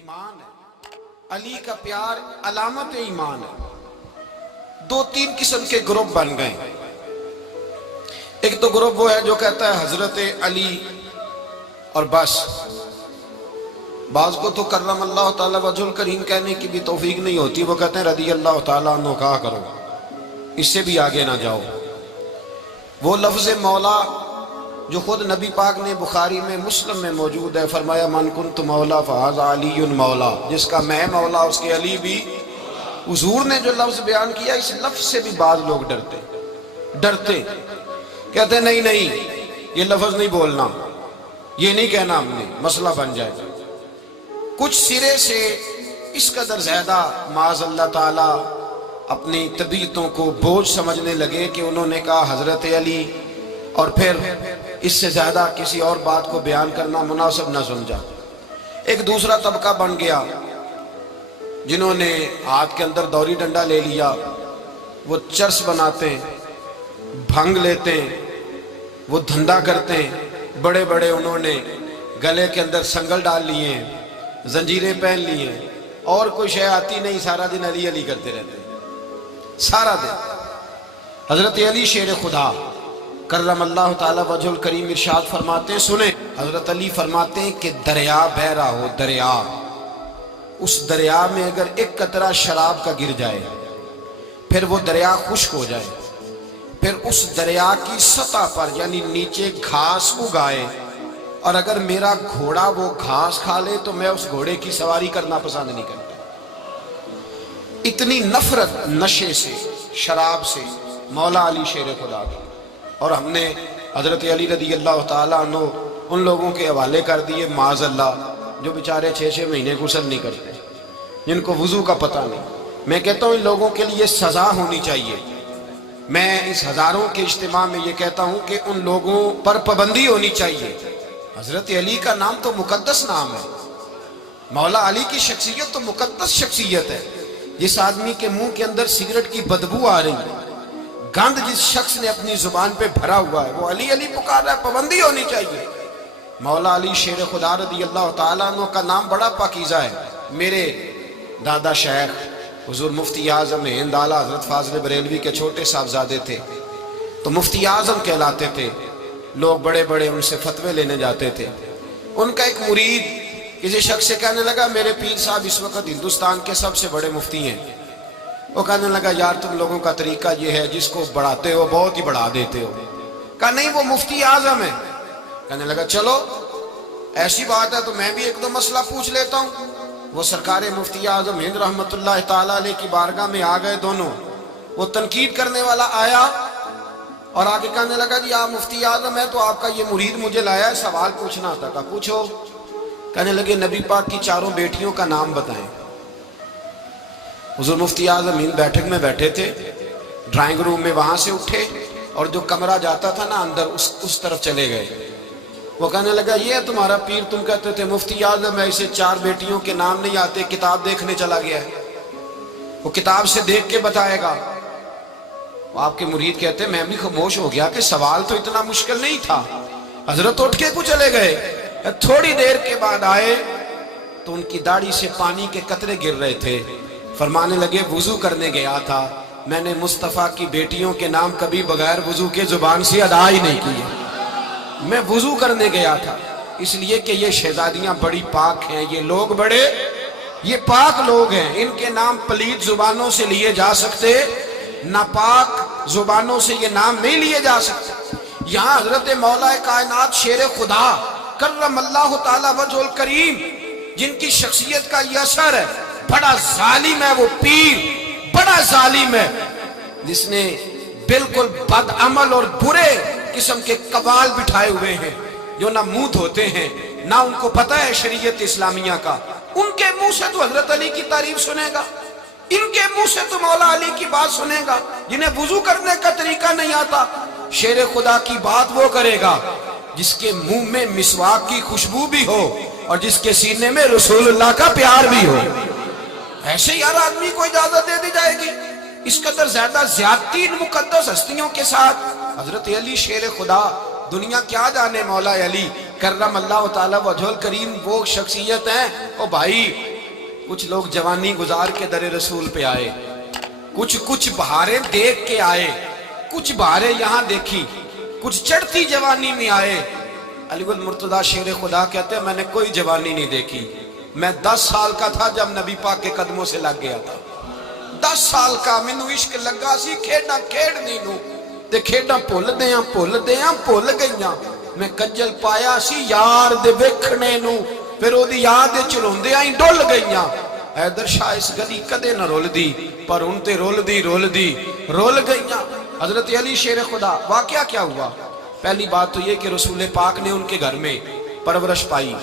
ایمان ہے، علی کا پیار علامت ایمان ہے۔ دو تین قسم کے گروپ بن گئے۔ ایک تو گروپ وہ ہے جو کہتا ہے حضرت علی اور بس، بعض کو تو کرم اللہ تعالیٰ وجہ الکریم کہنے کی بھی توفیق نہیں ہوتی، وہ کہتے ہیں رضی اللہ تعالیٰ عنہ کہا کرو، اس سے بھی آگے نہ جاؤ۔ وہ لفظ مولا جو خود نبی پاک نے بخاری میں مسلم میں موجود ہے، فرمایا من کنت مولا فہذا علی مولا، جس کا میں مولا اس کے علی بھی۔ حضور نے جو لفظ بیان کیا، اس لفظ سے بھی بعض لوگ ڈرتے کہتے ہیں نہیں نہیں یہ لفظ نہیں بولنا، یہ نہیں کہنا، ہم نے مسئلہ بن جائے۔ کچھ سرے سے اس قدر زیادہ معاذ اللہ تعالی اپنی طبیعتوں کو بوجھ سمجھنے لگے کہ انہوں نے کہا حضرت علی، اور پھر اس سے زیادہ کسی اور بات کو بیان کرنا مناسب نہ سمجھا۔ ایک دوسرا طبقہ بن گیا جنہوں نے ہاتھ کے اندر دوری ڈنڈا لے لیا، وہ چرس بناتے ہیں، بھنگ لیتے ہیں، وہ دھندا کرتے ہیں، بڑے بڑے انہوں نے گلے کے اندر سنگل ڈال لیے ہیں، زنجیریں پہن لی ہیں، اور کوئی شے آتی نہیں، سارا دن علی علی کرتے رہتے ہیں سارا دن۔ حضرت علی شیر خدا کرم اللہ تعالی وجہ الکریم ارشاد فرماتے ہیں، سنیں، حضرت علی فرماتے ہیں کہ دریا بہ رہا ہو، دریا، اس دریا میں اگر ایک قطرہ شراب کا گر جائے، پھر وہ دریا خشک ہو جائے، پھر اس دریا کی سطح پر یعنی نیچے گھاس اگائے، اور اگر میرا گھوڑا وہ گھاس کھا لے تو میں اس گھوڑے کی سواری کرنا پسند نہیں کرتا۔ اتنی نفرت نشے سے، شراب سے مولا علی شیر خدا کی۔ اور ہم نے حضرت علی رضی اللہ تعالیٰ عنہ ان لوگوں کے حوالے کر دیے معاذ اللہ جو بیچارے 6 مہینے غسل نہیں کرتے، جن کو وضو کا پتہ نہیں۔ میں کہتا ہوں ان لوگوں کے لیے سزا ہونی چاہیے۔ میں اس ہزاروں کے اجتماع میں یہ کہتا ہوں کہ ان لوگوں پر پابندی ہونی چاہیے۔ حضرت علی کا نام تو مقدس نام ہے، مولا علی کی شخصیت تو مقدس شخصیت ہے۔ جس آدمی کے منہ کے اندر سگریٹ کی بدبو آ رہی ہے، گند جس شخص نے اپنی زبان پہ بھرا ہوا ہے، وہ علی علی پکار رہا ہے، پابندی ہونی چاہیے۔ مولا علی شیر خدا رضی اللہ تعالیٰ عنہ کا نام بڑا پاکیزہ ہے۔ میرے دادا شیخ حضور مفتی اعظم ہند اعلیٰ حضرت فاضل بریلوی کے چھوٹے صاحبزادے تھے، تو مفتی اعظم کہلاتے تھے، لوگ بڑے بڑے ان سے فتوے لینے جاتے تھے۔ ان کا ایک مرید کسی شخص سے کہنے لگا میرے پیر صاحب اس وقت ہندوستان کے سب سے بڑے مفتی ہیں۔ وہ کہنے لگا یار تم لوگوں کا طریقہ یہ ہے، جس کو بڑھاتے ہو بہت ہی بڑھا دیتے ہو۔ کہا نہیں وہ مفتی اعظم ہے۔ کہنے لگا چلو ایسی بات ہے تو میں بھی ایک دو مسئلہ پوچھ لیتا ہوں۔ وہ سرکار مفتی اعظم ہند رحمت اللہ تعالیٰ علیہ کی بارگاہ میں آ گئے دونوں۔ وہ تنقید کرنے والا آیا اور آگے کہنے لگا جی آپ مفتی اعظم ہے تو آپ کا یہ مرید مجھے لایا ہے، سوال پوچھنا تھا۔ کہا پوچھو۔ کہنے لگے نبی پاک کی 4 بیٹیوں کا نام بتائیں۔ حضور مفتی اعظم ہند بیٹھک میں بیٹھے تھے، ڈرائنگ روم میں، وہاں سے اٹھے اور جو کمرہ جاتا تھا نا اندر اس طرف چلے گئے۔ وہ کہنے لگا یہ ہے تمہارا پیر، تم کہتے تھے مفتی اعظم ہے، اسے 4 بیٹیوں کے نام نہیں آتے، کتاب دیکھنے چلا گیا ہے، وہ کتاب سے دیکھ کے بتائے گا۔ آپ کے مرید کہتے میں بھی خاموش ہو گیا کہ سوال تو اتنا مشکل نہیں تھا۔ حضرت اٹھ کے کو چلے گئے، تھوڑی دیر کے بعد آئے تو ان کی داڑھی سے پانی کے قطرے گر رہے تھے۔ فرمانے لگے وضو کرنے گیا تھا، میں نے مصطفیٰ کی بیٹیوں کے نام کبھی بغیر وضو کے زبان سے ادا ہی نہیں کیے، میں وضو کرنے گیا تھا، اس لیے کہ یہ شہزادیاں بڑی پاک ہیں، یہ لوگ بڑے یہ پاک لوگ ہیں، ان کے نام پلید زبانوں سے لیے جا سکتے، ناپاک زبانوں سے یہ نام نہیں لیے جا سکتے۔ یہاں حضرت مولا کائنات شیر خدا کرم اللہ تعالی وجہ الکریم جن کی شخصیت کا یہ اثر ہے، بڑا ظالم ہے وہ پیر، بڑا ظالم ہے جس نے بالکل بد عمل اور برے قسم کے قوال بٹھائے ہوئے ہیں، جو نہ منہ دھوتے ہیں نہ ان کو پتہ ہے شریعت اسلامیہ کا۔ ان کے منہ سے تو حضرت علی کی تعریف سنے گا، ان کے منہ سے تو مولا علی کی بات سنے گا، جنہیں وضو کرنے کا طریقہ نہیں آتا۔ شیر خدا کی بات وہ کرے گا جس کے منہ میں مسواک کی خوشبو بھی ہو اور جس کے سینے میں رسول اللہ کا پیار بھی ہو۔ ایسے ہی ہر آدمی کو اجازت دے دی جائے گی؟ اس قدر زیادہ زیادتی ان مقدس ہستیوں کے ساتھ۔ حضرت علی شیر خدا، دنیا کیا جانے مولا علی کرم اللہ تعالی وجہ الکریم وہ شخصیت ہیں، او بھائی کچھ لوگ جوانی گزار کے در رسول پہ آئے، کچھ بہاریں دیکھ کے آئے، کچھ بہاریں یہاں دیکھی، کچھ چڑھتی جوانی میں آئے۔ علی گل مرتضیٰ شیر خدا کہتے ہیں میں نے کوئی جوانی نہیں دیکھی، میں 10 سال کا تھا جب نبی پاک کے قدموں سے لگ گیا تھا، 10 سال کا مینوں عشق لگا سی، کھیڈاں کھیڈنی نوں تے کھیڈاں بھول گئیاں، میں کجل پایا سی یار دے ویکھنے نوں، پھر او دی یاد وچ روندیاں ہی ڈل گئیاں۔ حیدر شاہ اس گلی کدے نہ رول دی، پر ان تے رول گئیاں۔ حضرت علی شیر خدا، واقعہ کیا ہوا؟ پہلی بات تو یہ کہ رسول پاک نے ان کے گھر میں پرورش پائی۔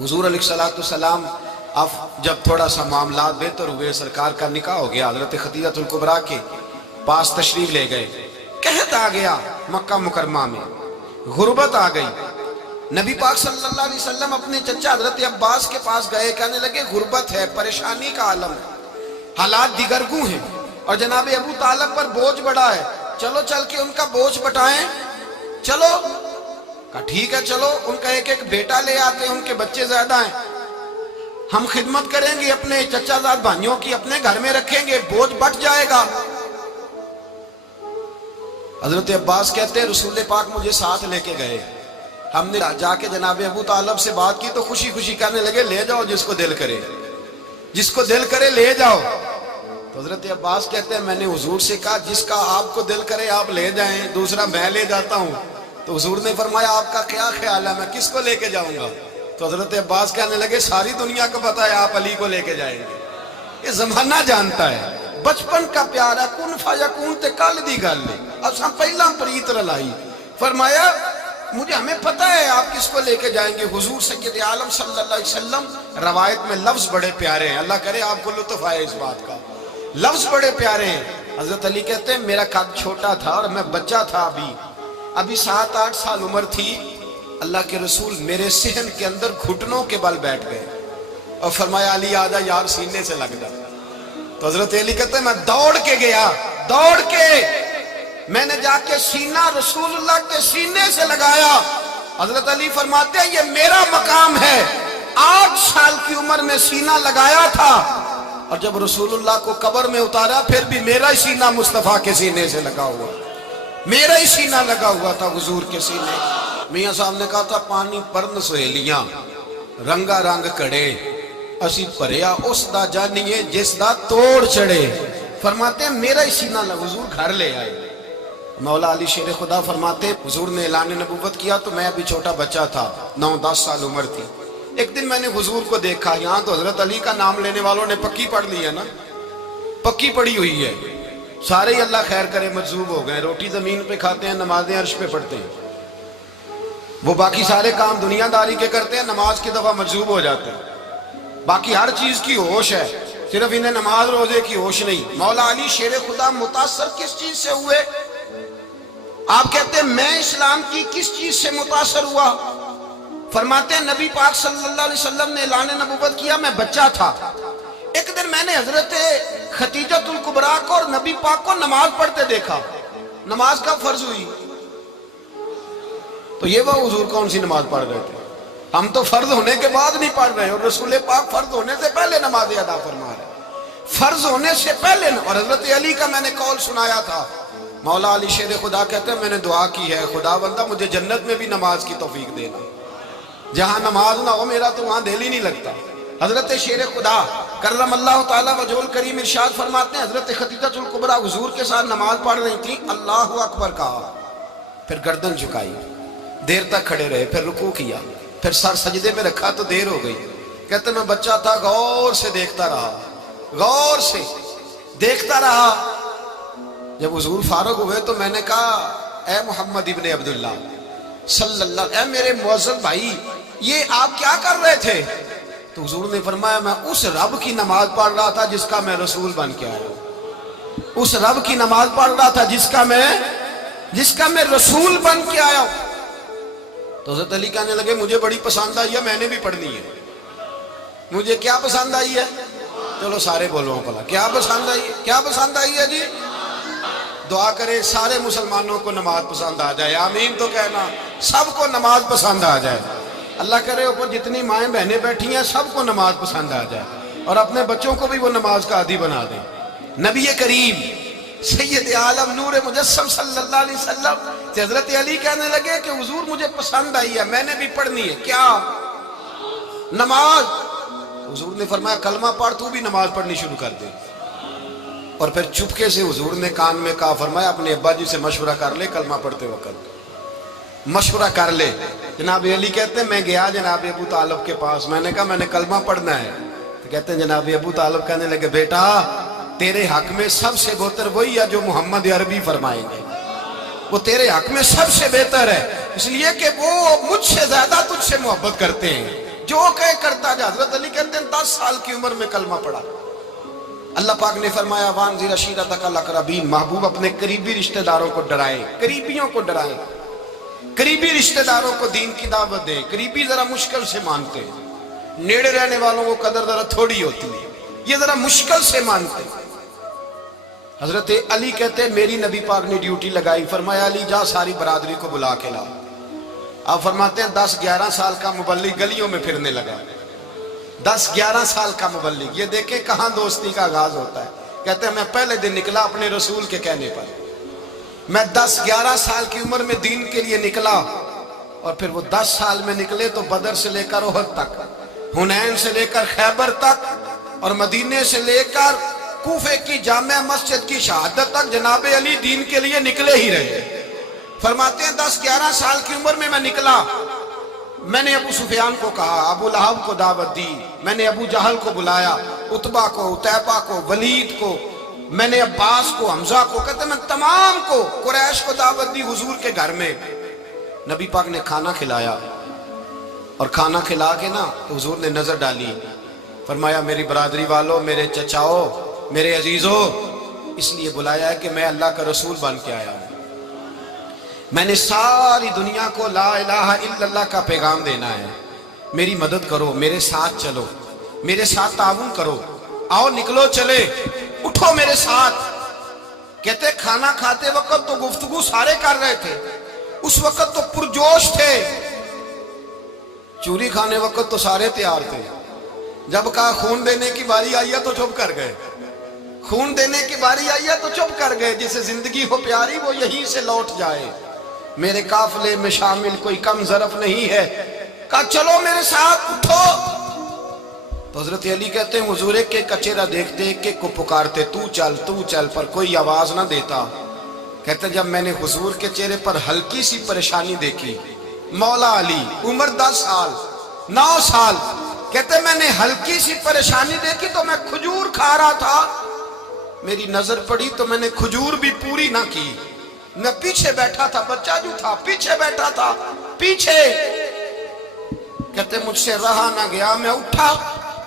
حضور علیہ السلام اب جب تھوڑا سا معاملات بہتر ہوئے، سرکار کا نکاح ہو گیا، حضرت خدیجہ الکبریٰ کے پاس تشریف لے گئے، قحط آ گیا مکہ مکرمہ میں، غربت آ گئی۔ نبی پاک صلی اللہ علیہ وسلم اپنے چچا حضرت عباس کے پاس گئے، کہنے لگے غربت ہے، پریشانی کا عالم ہے، حالات دیگرگوں ہیں، اور جناب ابو طالب پر بوجھ بڑا ہے، چلو چل کے ان کا بوجھ بٹائیں۔ چلو کہا ٹھیک ہے، چلو ان کا ایک بیٹا لے آتے ہیں، ان کے بچے زیادہ ہیں، ہم خدمت کریں گے اپنے چچا زاد بھائیوں کی، اپنے گھر میں رکھیں گے، بوجھ بٹ جائے گا۔ حضرت عباس کہتے ہیں رسول پاک مجھے ساتھ لے کے گئے، ہم نے جا کے جناب ابو طالب سے بات کی تو خوشی خوشی کہنے لگے لے جاؤ جس کو دل کرے لے جاؤ۔ تو حضرت عباس کہتے ہیں میں نے حضور سے کہا جس کا آپ کو دل کرے آپ لے جائیں، دوسرا میں لے جاتا ہوں۔ تو حضور نے فرمایا آپ کا کیا خیال ہے، میں کس کو لے کے جاؤں گا؟ تو حضرت عباس کہنے لگے ساری دنیا کو پتا ہے آپ علی کو لے کے جائیں گے، یہ زمانہ جانتا ہے، بچپن کا پیار ہے، کن فیکون تے کل دی گل ہے، اساں پہلا پریت رلائی۔ فرمایا ہمیں پتہ ہے آپ کس کو لے کے جائیں گے، حضور سید عالم صلی اللہ علیہ وسلم۔ روایت میں لفظ بڑے پیارے ہیں، اللہ کرے آپ کو لطف آئے اس بات کا، لفظ بڑے پیارے ہیں۔ حضرت علی کہتے ہیں میرا قد چھوٹا تھا اور میں بچہ تھا، ابھی 7-8 سال عمر تھی، اللہ کے رسول میرے صحن کے اندر گھٹنوں کے بل بیٹھ گئے اور فرمایا علی آجا یار سینے سے لگ جا۔ تو حضرت علی کہتے ہیں میں دوڑ کے گیا، میں نے جا کے سینہ رسول اللہ کے سینے سے لگایا۔ حضرت علی فرماتے ہیں یہ میرا مقام ہے، 8 سال کی عمر میں سینہ لگایا تھا، اور جب رسول اللہ کو قبر میں اتارا پھر بھی میرا ہی سینہ مصطفیٰ کے سینے سے لگا ہوا، میرا ہی سینہ لگا ہوا تھا حضور کے سینے۔ میاں صاحب نے کہا تھا پانی پرن سہیلیاں رنگا رنگ کڑے، اسی پریا اس دا جانیے جس دا توڑ چڑے۔ فرماتے ہیں میرا ہی سینہ لگا، حضور گھر لے آئے۔ مولا علی شیر خدا فرماتے حضور نے اعلان نبوت کیا تو میں ابھی چھوٹا بچہ تھا، 9-10 سال عمر تھی۔ ایک دن میں نے حضور کو دیکھا، یہاں تو حضرت علی کا نام لینے والوں نے پکی پڑھ لی ہے نا، پکی پڑھی ہوئی ہے، سارے ہی اللہ خیر کرے مجذوب ہو گئے، روٹی زمین پہ کھاتے ہیں، نمازیں عرش پہ پڑھتے ہیں، وہ باقی سارے کام دنیا داری کے کرتے ہیں، نماز کی دفعہ مجذوب ہو جاتے ہیں، باقی ہر چیز کی ہوش ہے، صرف انہیں نماز روزے کی ہوش نہیں۔ مولا علی شیر خدا متاثر کس چیز سے ہوئے؟ آپ کہتے ہیں میں اسلام کی کس چیز سے متاثر ہوا؟ فرماتے ہیں نبی پاک صلی اللہ علیہ وسلم نے اعلان نبوت کیا، میں بچہ تھا، ایک دن میں نے حضرت خدیجہ الکبریٰ کو اور نبی پاک کو نماز پڑھتے دیکھا، نماز کا فرض ہوئی تو یہ وہ حضور کون سی نماز پڑھ رہے تھے؟ ہم تو فرض ہونے کے بعد نہیں پڑھ رہے، اور رسول پاک فرض ہونے سے پہلے نماز ادا فرما رہے، فرض ہونے سے پہلے۔ اور حضرت علی کا میں نے قول سنایا تھا، مولا علی شیر خدا کہتے ہیں میں نے دعا کی ہے خدا بندہ مجھے جنت میں بھی نماز کی توفیق دینا، جہاں نماز نہ ہو میرا تو وہاں دل ہی نہیں لگتا۔ حضرت شیر خدا کرم اللہ تعالیٰ وجہ الکریم ارشاد فرماتے ہیں حضرت خدیجہ الکبریٰ حضور کے ساتھ نماز پڑھ رہی تھی، اللہ اکبر کہا، پھر گردن جھکائی، دیر تک کھڑے رہے، پھر رکوع کیا، پھر سر سجدے میں رکھا تو دیر ہو گئی۔ کہتے میں بچہ تھا، غور سے دیکھتا رہا، غور سے دیکھتا رہا۔ جب حضور فارغ ہوئے تو میں نے کہا اے محمد ابن عبداللہ صلی اللہ، اے میرے معزز بھائی یہ آپ کیا کر رہے تھے؟ تو حضور نے فرمایا میں اس رب کی نماز پڑھ رہا تھا جس کا میں رسول بن کے آیا ہوں، اس رب کی نماز پڑھ رہا تھا جس کا میں رسول بن کے آیا ہوں۔ تو حضرت علی کہنے لگے مجھے بڑی پسند آئی ہے، میں نے بھی پڑھنی ہے۔ مجھے کیا پسند آئی ہے؟ چلو سارے بولو پلا کیا پسند آئی ہے؟ کیا پسند آئی ہے جی؟ دعا کرے سارے مسلمانوں کو نماز پسند آ جائے، آمین تو کہنا، سب کو نماز پسند آ جائے۔ اللہ کرے اوپر جتنی مائیں بہنیں بیٹھی ہیں سب کو نماز پسند آ جائے۔ اور اپنے بچوں کو بھی وہ نماز کا عادی بنا دیں۔ نبی کریم سید عالم نور مجسم صلی اللہ علیہ وسلم سے حضرت علی کہنے لگے کہ حضور مجھے پسند آئی ہے، میں نے بھی پڑھنی ہے، کیا؟ نماز۔ حضور نے فرمایا کلمہ پڑھ، تو بھی نماز پڑھنی شروع کر دے۔ اور پھر چپکے سے حضور نے کان میں کہا، فرمایا اپنے ابا جی سے مشورہ کر لے کلمہ پڑھتے وقت، مشورہ کر لے۔ جناب علی کہتے ہیں میں گیا جناب ابو طالب کے پاس، میں نے کہا میں نے کلمہ پڑھنا ہے، تو کہتے ہیں جناب ابو طالب کہنے لگے بیٹا تیرے حق میں سب سے بہتر وہی ہے جو محمد عربی فرمائیں گے، وہ تیرے حق میں سب سے بہتر ہے، اس لیے کہ وہ مجھ سے زیادہ تجھ سے محبت کرتے ہیں، جو کہے کرتا جا۔ حضرت علی کہتے ہیں 10 سال کی عمر میں کلمہ پڑھا۔ اللہ پاک نے فرمایا وانذر عشیرتک الاقربین، محبوب اپنے قریبی رشتہ داروں کو ڈرائیں، قریبیوں کو ڈرائیں، قریبی رشتہ داروں کو دین کی دعوت دیں۔ قریبی ذرا مشکل سے مانتے ہیں، نیڑے رہنے والوں کو قدر ذرا تھوڑی ہوتی ہے، یہ ذرا مشکل سے مانتے ہیں۔ حضرت علی کہتے ہیں میری نبی پاک نے ڈیوٹی لگائی، فرمایا علی جا ساری برادری کو بلا کے لا۔ آپ فرماتے ہیں 10-11 سال کا مبلغ گلیوں میں پھرنے لگا، 10-11 سال کا مبلغ، یہ دیکھیں کہاں دوستی کا آغاز ہوتا ہے۔ کہتے ہیں میں پہلے دن نکلا اپنے رسول کے کہنے پر، میں 10-11 سال کی عمر میں دین کے لیے نکلا، اور پھر وہ 10 سال میں نکلے تو بدر سے لے کر احد تک، حنین سے لے کر خیبر تک، اور مدینے سے لے کر کوفے کی جامع مسجد کی شہادت تک جناب علی دین کے لیے نکلے ہی رہے۔ فرماتے ہیں 10-11 سال کی عمر میں نکلا، میں نے ابو سفیان کو کہا، ابو لہب کو دعوت دی، میں نے ابو جہل کو بلایا، عتبہ کو، عتیبہ کو، ولید کو، میں نے عباس کو، حمزہ کو، کہتے ہیں میں تمام کو، قریش کو دعوت دی حضور کے گھر میں۔ نبی پاک نے کھانا کھلایا، اور کھانا کھلا کے نا تو حضور نے نظر ڈالی، فرمایا میری برادری والوں، میرے چچاؤ، میرے عزیزوں، اس لیے بلایا ہے کہ میں اللہ کا رسول بن کے آیا ہوں، میں نے ساری دنیا کو لا الہ الا اللہ کا پیغام دینا ہے، میری مدد کرو، میرے ساتھ چلو، میرے ساتھ تعاون کرو، آؤ نکلو چلے، اٹھو میرے ساتھ۔ کہتے کھانا کھاتے وقت تو گفتگو سارے کر رہے تھے، اس وقت تو پرجوش تھے، چوری کھانے وقت تو سارے تیار تھے، جب کہا خون دینے کی باری آئی ہے تو چپ کر گئے، خون دینے کی باری آئی ہے تو چپ کر گئے، جسے زندگی ہو پیاری وہ یہیں سے لوٹ جائے، میرے قافلے میں شامل کوئی کم ظرف نہیں ہے، کہا چلو میرے ساتھ اٹھو۔ تو حضرت علی کہتے ہیں حضور ایک ایک کا چہرہ دیکھتے، ایک ایک کو پکارتے تو چل، پر کوئی آواز نہ دیتا۔ کہتے ہیں جب میں نے حضور کے چہرے پر ہلکی سی پریشانی دیکھی، مولا علی عمر 10 سال 9 سال، کہتے ہیں میں نے ہلکی سی پریشانی دیکھی تو میں کھجور کھا رہا تھا، میری نظر پڑی تو میں نے کھجور بھی پوری نہ کی، میں پیچھے بیٹھا تھا، بچہ جو تھا پیچھے بیٹھا تھا، پیچھے۔ کہتے مجھ سے رہا نہ گیا، میں اٹھا،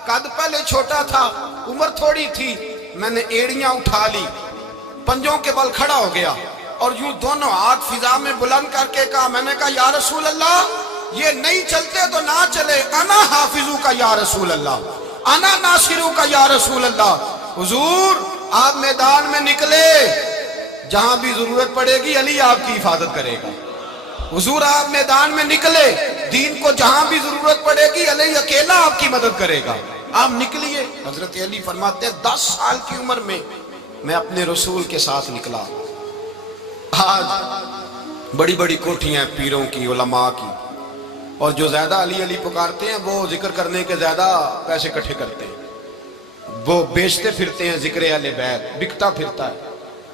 قد پہلے چھوٹا تھا، عمر تھوڑی تھی، میں نے ایڑیاں اٹھا لی، پنجوں کے بل کھڑا ہو گیا، اور یوں دونوں ہاتھ فضا میں بلند کر کے کہا، میں نے کہا یا رسول اللہ یہ نہیں چلتے تو نہ چلے، انا حافظو کا یا رسول اللہ، انا ناصرو کا یا رسول اللہ۔ حضور آپ میدان میں نکلے، جہاں بھی ضرورت پڑے گی علی آپ کی حفاظت کرے گا۔ حضور آپ میدان میں نکلے، دین کو جہاں بھی ضرورت پڑے گی علی اکیلا آپ کی مدد کرے گا، آپ نکلیے۔ حضرت علی فرماتے ہیں 10 سال کی عمر میں میں اپنے رسول کے ساتھ نکلا۔ آج بڑی بڑی کوٹھیاں پیروں کی، علماء کی، اور جو زیادہ علی علی پکارتے ہیں وہ ذکر کرنے کے زیادہ پیسے اکٹھے کرتے ہیں، وہ بیچتے پھرتے ہیں، ذکر اہل بیت بکتا پھرتا ہے،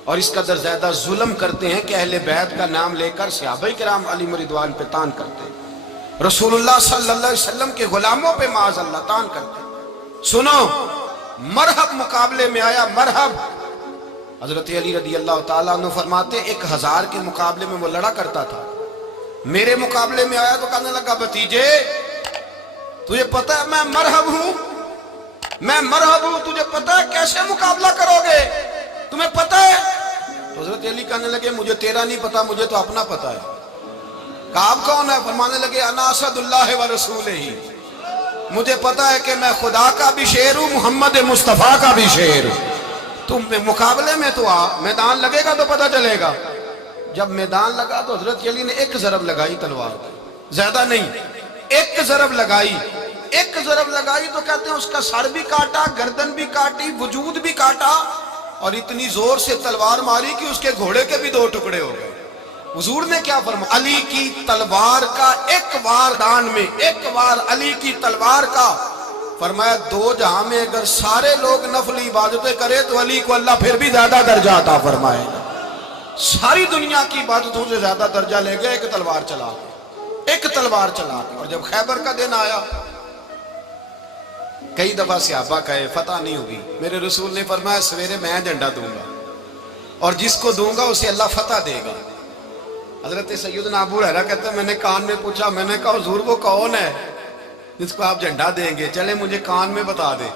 اور اس قدر زیادہ ظلم کرتے ہیں کہ اہل بیت کا نام لے کر صحابہ کرام علی رضوان پہ تان کرتے ہیں، رسول اللہ صلی اللہ علیہ وسلم کے غلاموں پہ معاذ اللہ تان کرتے ہیں۔ سنو، مرحب مقابلے میں آیا، مرحب۔ حضرت علی رضی اللہ تعالیٰ عنہ فرماتے 1000 کے مقابلے میں وہ لڑا کرتا تھا، میرے مقابلے میں آیا تو کہنے لگا بھتیجے تجھے پتہ ہے میں مرحب ہوں، میں مرحب ہوں، تجھے پتہ ہے کیسے مقابلہ کرو گے، تمہیں پتہ ہے؟ تو حضرت علی کہنے لگے مجھے تیرا نہیں پتا، مجھے تو اپنا پتا ہے۔ کہا آپ کون ہے؟ فرمانے لگے انا اسد اللہ و رسولہ، مجھے پتا ہے کہ میں خدا کا بھی شیر ہوں، محمد مصطفیٰ کا بھی شیر ہوں۔ تم مقابلے میں تو آ، میدان لگے گا تو پتہ چلے گا۔ جب میدان لگا تو حضرت علی نے ایک ضرب لگائی تلوار کی، زیادہ نہیں، ایک ضرب لگائی، ایک ضرب لگائی تو کہتے ہیں اس کا سر بھی کاٹا، گردن بھی کاٹی، وجود بھی کاٹا، اور اتنی زور سے تلوار ماری کہ اس کے گھوڑے کے بھی 2 ٹکڑے ہو گئے۔ حضور نے کیا فرمایا؟ علی کی تلوار کا ایک وار دان میں، ایک وار علی کی تلوار کا، فرمایا 2 جہاں میں اگر سارے لوگ نفل عبادتیں کرے تو علی کو اللہ پھر بھی زیادہ درجہ عطا فرمائے گا۔ ساری دنیا کی عبادتوں سے زیادہ درجہ لے گئے ایک تلوار چلا کے، ایک تلوار چلا کے۔ اور جب خیبر کا دن آیا، کئی دفعہ صحابہ کہے فتح نہیں ہوگی، میرے رسول نے فرمایا سویرے میں جھنڈا دوں گا اور جس کو دوں گا اسے اللہ فتح دے گا۔ حضرت سیدنا ابو ہریرہ کہتے ہیں میں نے کان میں پوچھا، میں نے کہا حضور وہ کون ہے جس کو آپ جھنڈا دیں گے؟ چلے مجھے کان میں بتا دے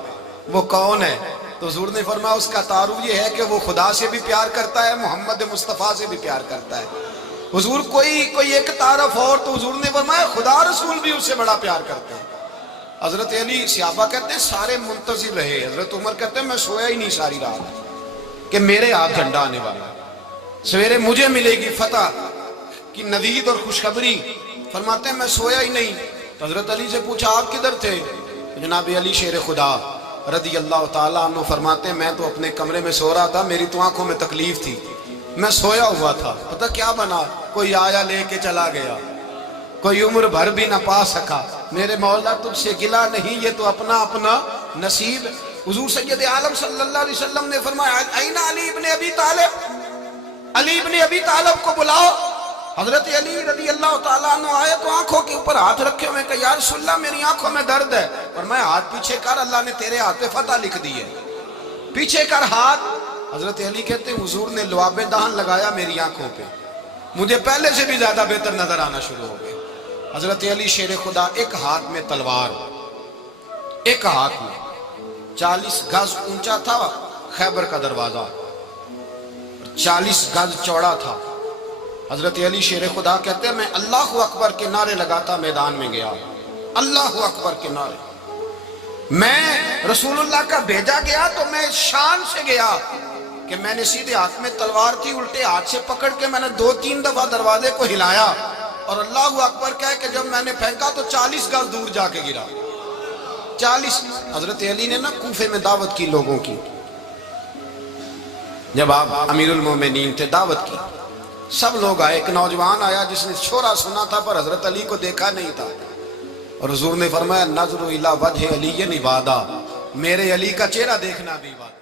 وہ کون ہے۔ تو حضور نے فرمایا اس کا تعارف یہ ہے کہ وہ خدا سے بھی پیار کرتا ہے، محمد مصطفیٰ سے بھی پیار کرتا ہے۔ حضور کوئی ایک تعارف اور، تو حضور نے فرمایا خدا رسول بھی اس سے بڑا پیار کرتے ہیں۔ حضرت علی، صحابہ کہتے ہیں سارے منتظر رہے، حضرت عمر کہتے ہیں میں سویا ہی نہیں ساری رات کہ میرے ہاتھ جھنڈا آنے والا، سویرے مجھے ملے گی فتح کی نوید اور خوشخبری۔ فرماتے ہیں میں سویا ہی نہیں۔ تو حضرت علی سے پوچھا آپ کدھر تھے؟ جناب علی شیر خدا رضی اللہ تعالیٰ عنہ فرماتے ہیں میں تو اپنے کمرے میں سو رہا تھا، میری تو آنکھوں میں تکلیف تھی، میں سویا ہوا تھا، پتہ کیا بنا، کوئی آیا لے کے چلا گیا، کوئی عمر بھر بھی نہ پا سکا۔ میرے مولا تجھ سے گلا نہیں، یہ تو اپنا اپنا نصیب۔ حضور سید عالم صلی اللہ علیہ وسلم نے فرمایا این علی ابن ابی طالب، علی ابن ابی طالب کو بلاؤ۔ حضرت علی رضی اللہ تعالیٰ عنہ آئے تو آنکھوں کے اوپر ہاتھ رکھے ہوئے کہ یا رسول اللہ میری آنکھوں میں درد ہے، اور میں ہاتھ پیچھے کر، اللہ نے تیرے ہاتھ پہ فتح لکھ دی ہے، پیچھے کر ہاتھ۔ حضرت علی کہتے ہیں حضور نے لعاب دہن لگایا میری آنکھوں پہ، مجھے پہلے سے بھی زیادہ بہتر نظر آنا شروع ہو گئے۔ حضرت علی شیر خدا ایک ہاتھ میں تلوار، ایک ہاتھ میں 40 گز اونچا تھا خیبر کا دروازہ، 40 گز چوڑا تھا۔ حضرت علی شیر خدا کہتے ہیں میں اللہ اکبر کے نعرے لگاتا میدان میں گیا، اللہ اکبر کے نعرے۔ میں رسول اللہ کا بھیجا گیا تو میں شان سے گیا کہ میں نے سیدھے ہاتھ میں تلوار تھی، الٹے ہاتھ سے پکڑ کے میں نے 2-3 دفعہ دروازے کو ہلایا اور اللہ اکبر کہہ کہ جب میں نے پھینکا تو 40 گز دور جا کے گرا، 40۔ حضرت علی نے نا کوفے میں دعوت کی لوگوں کی، جب آپ امیر المومنین تھے دعوت کی، سب لوگ آئے، ایک نوجوان آیا جس نے شورا سنا تھا پر حضرت علی کو دیکھا نہیں تھا، اور حضور نے فرمایا نظر الی وجہ علی عبادہ، میرے علی کا چہرہ دیکھنا بھی عبادت۔